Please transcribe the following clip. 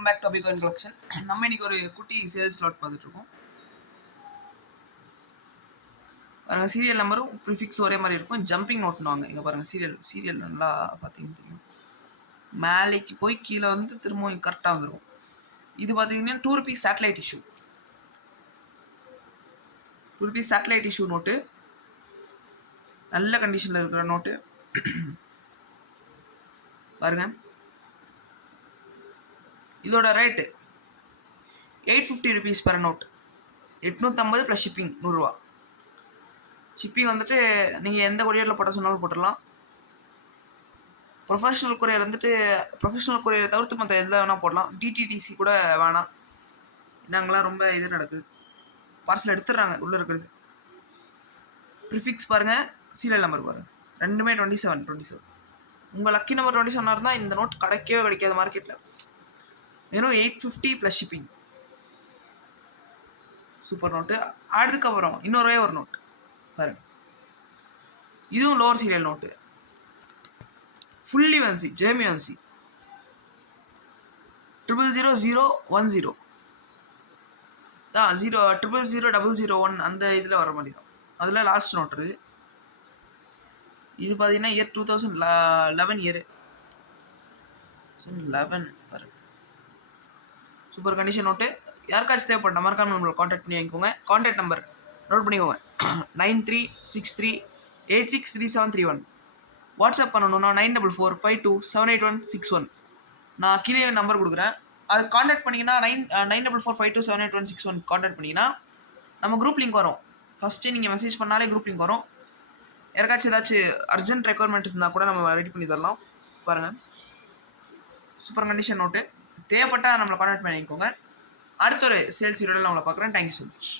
Welcome back to Abhicoin collection. நம்ம இன்னைக்கு ஒரு குட்டி சேல்ஸ் லாட் பார்த்துட்டு இருக்கோம். பாருங்க, சீரியல் நம்பரும் ப்ரிஃபிக்ஸ் ஒரே மாதிரி இருக்கும். ஜம்பிங் நோட்னுவாங்க. இங்கே பாருங்க, சீரியல் நல்லா பார்த்தீங்கன்னு தெரியும். மேலேக்கு போய் கீழே வந்து திரும்பவும் கரெக்டாக வந்துடும். இது பார்த்தீங்கன்னா ₹2 satellite issue. ₹2 satellite issue note. நல்ல கண்டிஷனில் இருக்கிற நோட்டு பாருங்க. இதோட rate ₹850 per note. 850 plus shipping ₹100. Shipping வந்துட்டு நீங்கள் எந்த கொரியரில் போட்ட சொன்னாலும் போட்டுடலாம். ப்ரொஃபஷனல் கொரியரை தவிர்த்து மற்ற எதில் வேணால் போடலாம். டிடிடிசி கூட வேணாம். நாங்களாம் ரொம்ப இது நடக்குது, பார்சல் எடுத்துடுறாங்க உள்ளே இருக்கிறது. ப்ரிஃபிக்ஸ் பாருங்கள், சீரியல் நம்பர் பாருங்கள், ரெண்டுமே 27. உங்கள் லக்கி நம்பர் 27 இருந்தால் இந்த நோட் கிடைக்கவே கிடைக்காது மார்க்கெட்டில். வெறும் 850 ப்ளஸ் ஷிப்பிங். Super note. அதுக்கப்புறம் இன்னொரு நோட் பாருங்கள், இதுவும் லோவர் சீரியல் நோட்டு. ஃபுல்லி வன்சி ஜேமி வன்சி 000010 தான் 000001 அந்த இதில் வர மாதிரி தான். அதில் லாஸ்ட் நோட் இருக்குது. இது பார்த்தீங்கன்னா இயர் 2011 இயர் 11 பாருங்க. Super condition note. யாருக்காச்சும் தேவைப்பட்ட மறக்காம நம்மளை காண்டாக்ட் பண்ணி வாங்கிக்கோங்க. காண்டாக்ட் நம்பர் நோட் பண்ணிக்கோங்க, 9363863731. வாட்ஸ்அப் பண்ணணுன்னா 9445278161. நான் கீழே நம்பர் கொடுக்குறேன், அதை காண்டாக்ட் பண்ணிங்கன்னா 9445278161 காண்டாக்ட் பண்ணிங்கன்னா நம்ம குரூப் லிங்க் வரும். ஃபஸ்ட்டு நீங்கள் மெசேஜ் பண்ணாலே குரூப் லிங்க் வரும். யாருக்காச்சும் ஏதாச்சும் அர்ஜென்ட் ரெக்குவயர்மெண்ட் இருந்தால் கூட நம்ம ரெடி பண்ணி தரலாம். பாருங்கள், சூப்பர் கண்டிஷன் நோட்டு. தேவைப்பட்டால் நம்மளை காண்டாக்ட் பண்ணிக்கோங்க. அடுத்த ஒரு சேல்ஸ் வீடியோவில் நான் உங்களை பார்க்குறேன். Thank you so much.